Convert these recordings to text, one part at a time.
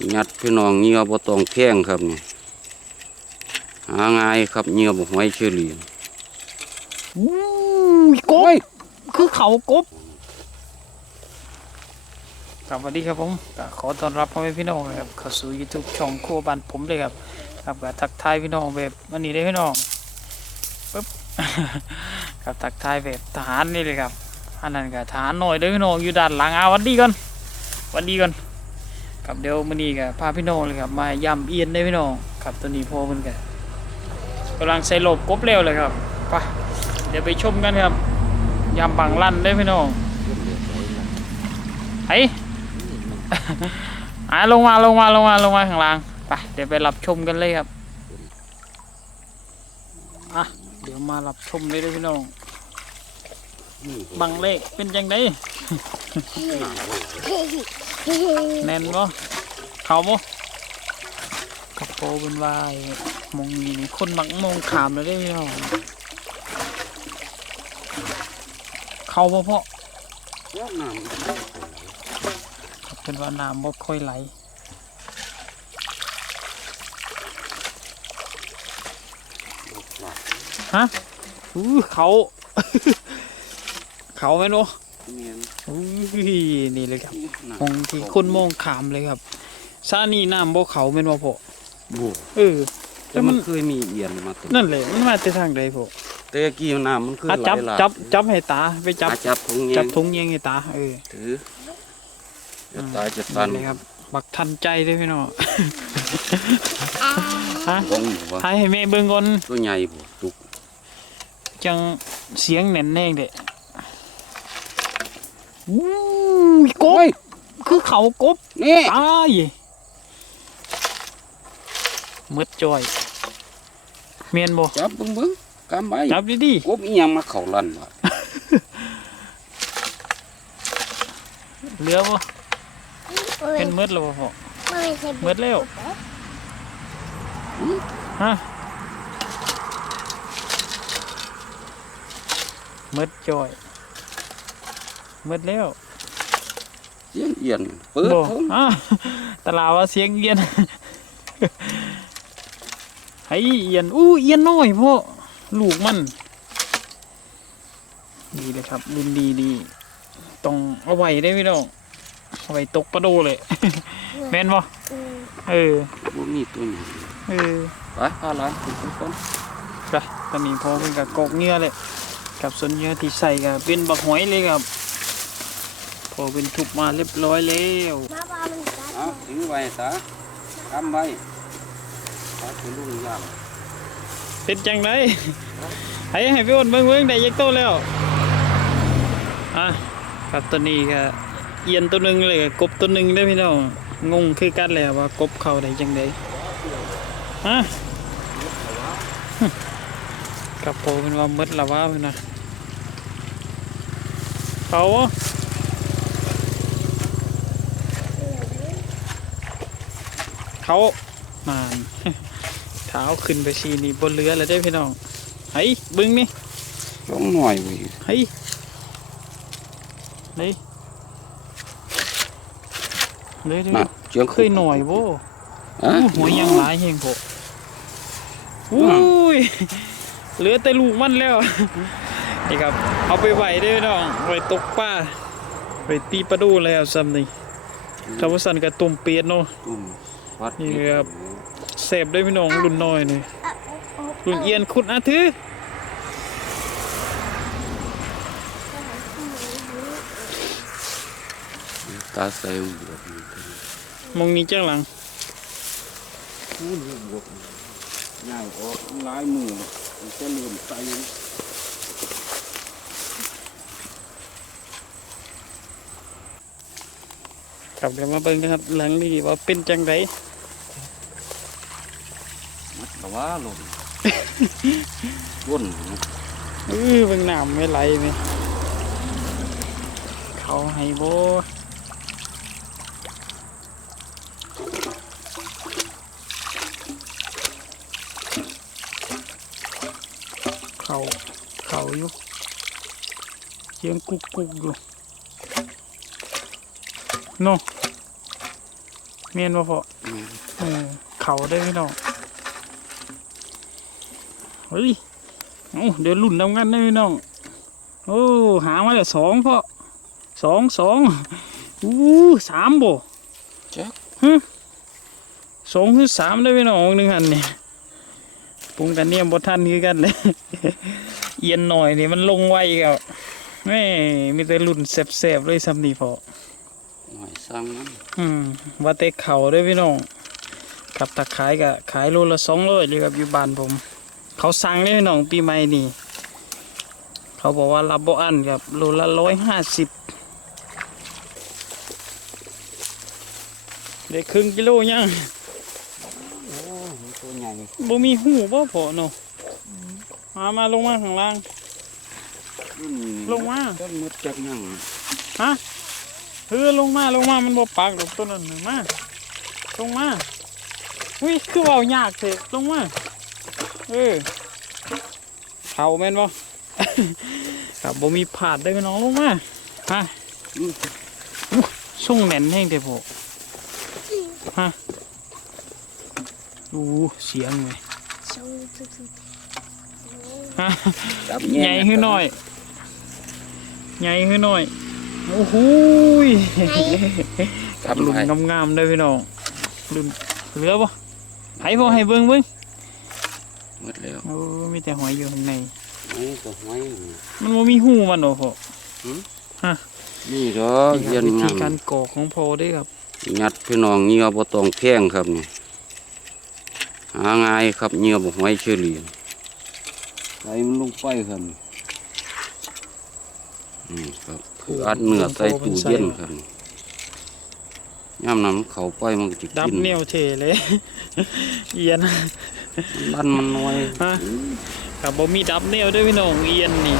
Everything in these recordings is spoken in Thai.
ยัดพี่น้องเหงื่อบ่ต้องแพงครับนี่หาง่ายครับเหงื่อบ่หอยเชอรี่อู้ยกบคือเขากบครับสวัสดีครับผมก็ขอต้อนรับพ่อแม่พี่น้องนะครับเข้าสู่ YouTube ช่องโครัวบ้านผมเลยครับครับก็ทักทายพี่น้องแบบวันนี้ได้อพี่น้องปึ๊บครับทักทายแบบทหารนี่เลยครับอันนั้นก็ทหารหน่อยเด้อพี่น้องอยู่ด้านหลังเอาหวันดีก่อนหวันดีก่อน ครับเดี๋ยวมื้อนี้ก็พาพี่น้องเลยครับมาย่ำเอียนได้พี่น้องครับตัวนี้พอเพิ่นก็กำลังใส่โลบกบเร็วเลยครับไปเดี๋ยวไปชมกันครับยำบังลั่นได้พี่น้องไอ้อ่าลงมาลงมาลงมาลงมาข้างล่างไปเดี๋ยวไปรับชมกันเลยครับอะเดี๋ยวมารับชมเลยด้อพี่น้องบังเลขเป็นยังไง แน่นบ่เขาบ่กระโปรงเป็นวายมองนี่คนมักมองขามเลยเด้พี่น้องเขาบ่เพาะน้ำเป็นว่าน้ำบ่ค่อยไหลฮะอู้เขา เขาไหมเนาะ เนียนอุ้ยนี่เลยครับมน้องที่คนมองขามเลยครับซานี่น้ำบ่เขาแม่นบ่พ่อำบัวเออแต่มันเคยมีเอียนมาตัวนั่นแหละมันมาแต่ทางใดพ่อแต่กี้น้ำมันเคยอะไหลจับหลากจับจับให้ตาไปจับอะจับถุงเงี้จัยบถุงเยิงให้ตาเออถือจะตายจะตันนี่เลยครับบักทันใจเด้อพี่น้องฮะบงว่าทายให้แม่เบิ่งก่อนตัวใหญ่บัวตุกจังเสียงแน่นแน่เด้ อู้ยกบคือเขากบนี่ตายมืดจ่อยเมียนบ่จับเบิ่งเบิ่งกำไว้จับดีกบอีหยังมาเข้าลั่นวะๆเหลือบ่เป็นมืดแล้วบ่พ่อไม่ใช่มืดแล้วฮะมืดจ่อย มืดแล้วเสียงเอียนเปิดบ่ถุงอ่าตลาดว่าเสียงเอียนไห้เอียนอู้เอียนน้อยพ่อลูกมัน ดีเลยครับรุ่นดีดีต้องเอาไว้ได้พี่น้องเอาไว้ตกปลาโดเลยแม่นบ่อืมเออบ่มีตัวนี้เออไปพาหลานไปก่อนไปตอนนี้พอเป็นกับกอกเหงื่อเลยกับส่วนเหงื่อที่ใส่กับเป็นบักหอยเลยครับ พอเป็นทุบมาเรียบร้อยแล้วมาบ้ามันกัดเอาถือไว้ซะกำไว้ถ้าเป็นลูกยางเป็นจังไดให้ให้พี่อ้นเบิ่งเบิ่งได้ยักโตแล้ว อะครับตัวนี้ก็เอียนตัวหนึงเลยก็กบตัวหนึงได้อพี่น้องงงคือกันแหละว่ากบเข้าได้จังไดฮะกับโปเป็นว่าหมดละว่าเพิ่นนะเขา เขานานเท้าขึ้นไปชีนี่บนเรือแล้วได้อพี่น้องเฮ้ยบึงนี่ลงหน่อยเว้ยเฮ้ยเลยเลยเลยน่ะเสียงเคยหน่อยโว้อะอู้หัวยังหลายเฮงโผอุ้ยเหลือแต่ลูกมันแล้ว นี่ครับ เอาไปไหวได้อพี่น้องไว้ตกปลาไปตีปลาดูแล้วซ้ำนี่ถ้าว่าสันกับตุ่มเปียดเนาะตุ่ม วัดนี่ครับเสพได้พี่น้องรุ่นน้อยนี่รุ่นเอียนขุดอาถือตาใสบวกมองนี้จ้างหลังพูดบวกง่ายออกลายมือจะเลื่อมใสครับเดี๋ยวมาเบิ่งนะครับหลังนี่ว่าเป็นจังได ว่าลงวนเออเบิ่งน้ำไม่ไหลไหมเขาให้โบเขาเขาอยู่เสียงกุกกุกอยู่เนาะเมียนบ่พออืมเออเขาได้พี่น้อง เฮ้ยเอ้าเดี๋ยวลุ่นทำกันได้พี่น้อง โอ้ หามาแล้วสองพอสองสองอู้สามบ่จักสองคือสามได้พี่น้องหนึ่งอันเนี่ยปรุงกันเนี่ยบทันคือกันเลยเอียนหน่อยนี่มันลงไวกับแม่มีแต่รุ่นเสบๆเลยซ้ำนี่พอหน่อยสร้างนั้นอืมว่าแต่เขาเด้วยพี่น้องกับตะขายกับขายโลละสองร้อยเลยครับอยู่บ้านผม เขาสั่งเลยพี่น้องปีใหม่นี่ เขาบอกว่ารับบ่อันครับโลละร้อยห้าสิบได้ครึ่งกิโลยังโอ้มีตัวใหญ่บ่มีหูบ่พอเนาะมามาลงมาข้างล่างรุ่นลงมาจักมืดจักยังฮะเออลงมาลงมามันบ่ปากดอกต้นนั้นหนึ่งมาลงมาอุ้ยคือเว้ายากเถอะลงมา เออเขาแม่นบ่ครับบ่มีผาดได้อพี่น้องลงมาฮะอู้ส่งแน่นแห้งเด้อพ่อฮะอู้เสียงเว้ยชงสุดฮะจับใหญ่ขึ้นหน่อยใหญ่ขึ้นหน่อยโอ้โหยจับลุไปนงามๆเลยพี่น้องลุนเหลือปะให้พอให้เบิ้งเบิ้ง มืดแล้วโอ้มีแต่หอยอยู่ข้างในไอ้ตัวหอยมันบ่มีหูมันโอ้โหนี่เด้อนี่คเยียรับนวิธีงามการก่อของพอเด้วยครับยัดพี่น้องเหงื่อบ่ต้องแพงครับนี่หาง่ายครับเหงื่อบ่หอยเชอรี่ใส่มันลงไปครับนี่ครับคืออัดเนื้อใส่ตู้เย็นครับนี่ย่ำน้ำเขาไปมันก็จะดับกินเหนียวเทเลยเอียน บ้านมันน้อยฮะครับบ่มีดับเหนียวเด้วยพี่น้องเอียนนี่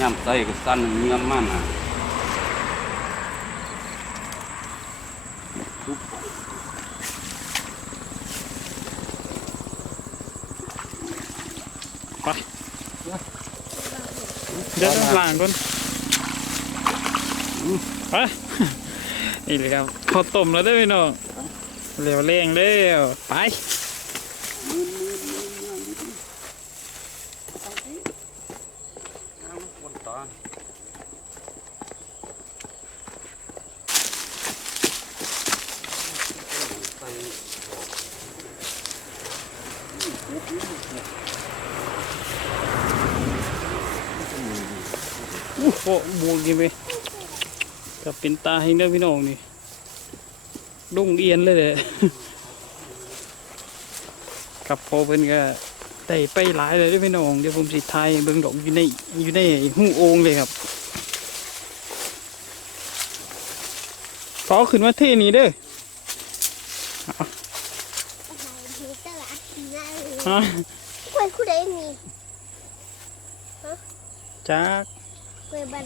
ย่ำใส่ก็สั้นเหงื่อมันอะเดี๋ยวต้องล้างก่อนไปนี่เลยครับข้าวต้มแล้วเด้วยพี่น้อง เร็วเร่งเด้วไปโอ้โหบวกกี่ไปกับเป็นตาให้เด้อพี่น้องนี่ ดงเอียนเลยเลยกับพอเป็นก็ได้ไปหลายเลยเด้อพี่น้องเดี๋ยวผมสิทายเบิ่งดอกอยู่ในอยู่ในหูโอ่งเลยครับขอขึ้นมาเท่นี้เด้อๆอาหารที่ตลาดนั่นฮะกล้วยคู่ใดมีจักกล้วยบ้าน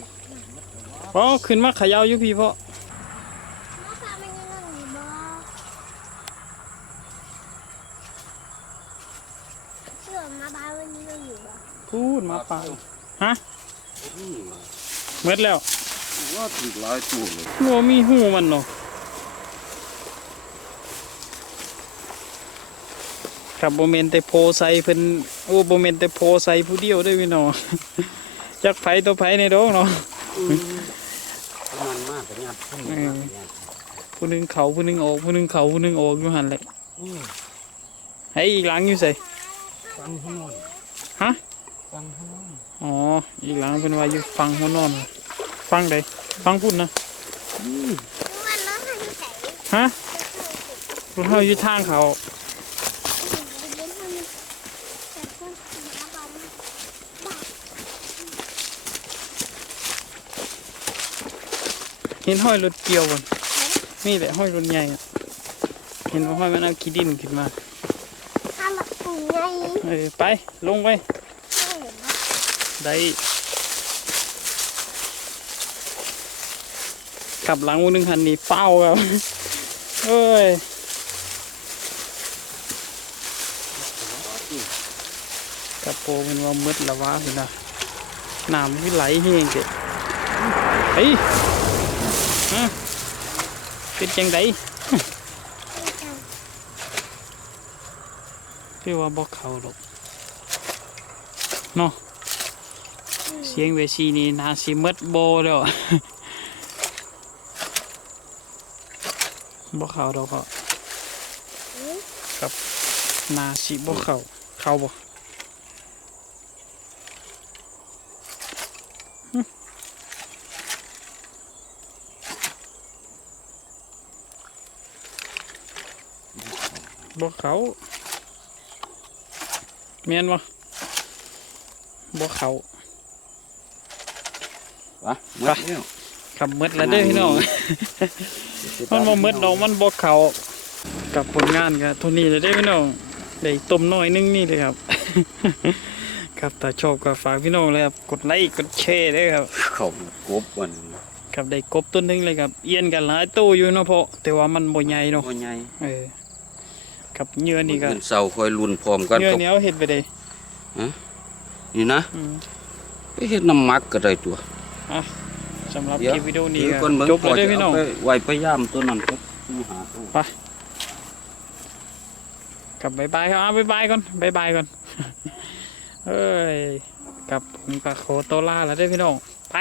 พอขึ้นมาเขยาวอยู่พี่พ่อ น้องฟ้ามันยังนั่งอยู่บ่เชื่อ มาบ้านวันนี้เราอยู่บ่พูดมาป่าอืมเม็ดแล้วว่าถึงหลายตัวเลยงัวมีหูมันเนาะครับโบเมนแต่โพไซเพิ่นโอ้โบเมนแต่โพไซผู้เดียวเด้วยพี่น้องจักไผตัวไผในดอกเนาะมันมากกว่ายัดขึ้นเออผู้หนึงเขาผู้หนึงออกผู้หนึงเขาผู้หนึงออกอยู่หันเลยให้อีกหลังอยู่ใส่ ฟังข้างนอกฮะฟังข้างนอกอ๋ออีกหลังเป็นว่าอยู่ฟังหัวนอน ฟังใดฟังพูดนะวันน้องทำใส่ฮะรถเฮาอยู่ทางเขาเย็นๆมันแต่พวกมาบ้านเห็นห้อยรถเกี่ยวบนนี่แหละห้อยรถใหญ่อะเห็นว่าห้อยมันเอาขี้ดินขึ้นมา ทำแบบปุ่งไง เออไปลงไปได้ขับหลังวันหนึ่งคันนี้เป้าครับเอ้ยกระโปรงเป็นว่ามืดละวะสินะน้ำที่ไหลเฮงเด็ดเฮ้ยฮะเป็นจังได ไม่ท พี่ว่าบ่เข้าหรอกเนาะเสียงเวทีนี่น่าสิหมดโบแล้วบ่เข้าดอกก็ำอืมน่าสิบ่เข้าเข้าบ่หึบ่เข้า แม่นบ่บ่เข้าวะหมดแล้วครับหมดแล้วเด้อพี่น้องมันบ่หมดดอกมันบ่เข้ากับผลงานก็เท่านี้เลยเด้อพี่น้องได้ต้มน้อยหนึงนี่เลยครับ ครับถ้าชอบก็ฝากพี่น้องเลยครับกดไลค์กดแชร์ด้วยครับเขากบวันครับได้กบตัวหนึงเลยครับเอียนกันหลายตัวอยู่เนาะเพาะแต่ว่ามันบ่ใหญ่เนาะบ่ใหญ่เออ ครับเหยื่อนี่ก็มื้อเสาคอยลุ้นพร้อมกันเหยื่อกับเหนี้เอาเฮ็ดไปได้นี่นะอืมไปเฮ็ดน้ำหมักก็ได้ตัวสำหรับเดี๋ยวคลิปวิดีโอนี้ถือก็ก่อนเบิ่งจบแล้วเด้อพี่น้องพจะเาไปไว้พยายามตัวนั้นครับที่หาตัวครับบ๊ายบายครับอะบ๊ายบายก่อนบ๊ายบายก่อนเอ้ยครับผมก็ขอตัวลาแล้วเด้อพี่น้องไป